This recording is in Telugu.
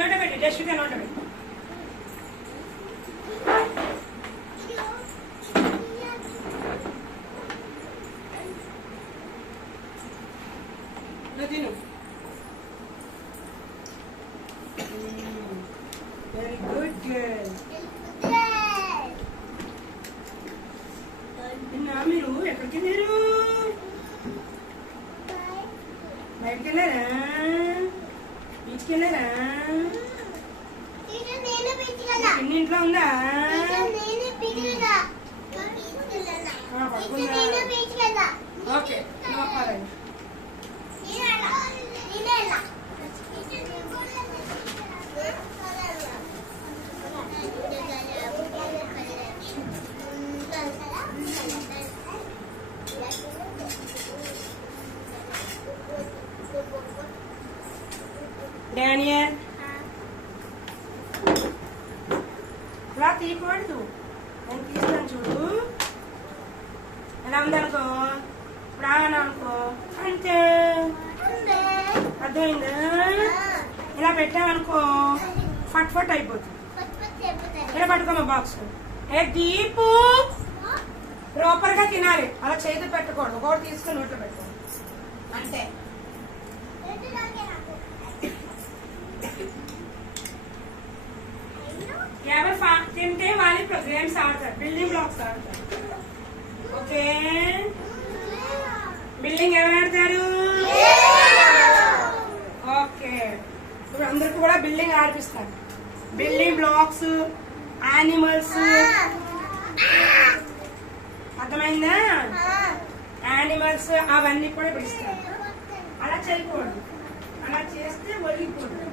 నోట పెట్టి డస్ట్గా నోట పెట్టి తిను. Very good girl. మీరు ఎక్కడికి వెళ్ళారు? బయటకు వెళ్ళారా? బీచ్కి వెళ్ళారా? ఇంట్లో ఉందా? ఓకే డానియల్ ఇలా తీయకూడదు. నేను తీస్తాను చూడు. ఎలా ఉందనుకో, రాను అనుకో, అంతే. అర్థమైందా? ఇలా పెట్టామనుకో ఫట్ ఫట్ అయిపోతుంది. ఇలా పట్టుకోమా బాక్స్. ఏ దీపు ప్రాపర్ గా తినాలి. అలా చేతి పెట్టకూడదు. ఒకటి తీసుకుని నోట్లో పెట్టుకోండి అంతే. తింటే వాళ్ళు గేమ్స్ ఆడతారు, బిల్డింగ్ బ్లాక్స్ ఆడతారు. ఓకే, బిల్డింగ్ ఎవరు ఆడతారు? ఓకే, ఇప్పుడు అందరికి కూడా బిల్డింగ్ ఆడిపిస్తారు. Building blocks, animals. అర్థమైందా? యానిమల్స్ అవన్నీ కూడా పిలుస్తారు. అలా చేయకూడదు. అలా చేస్తే ఒలిగిపోతుంది.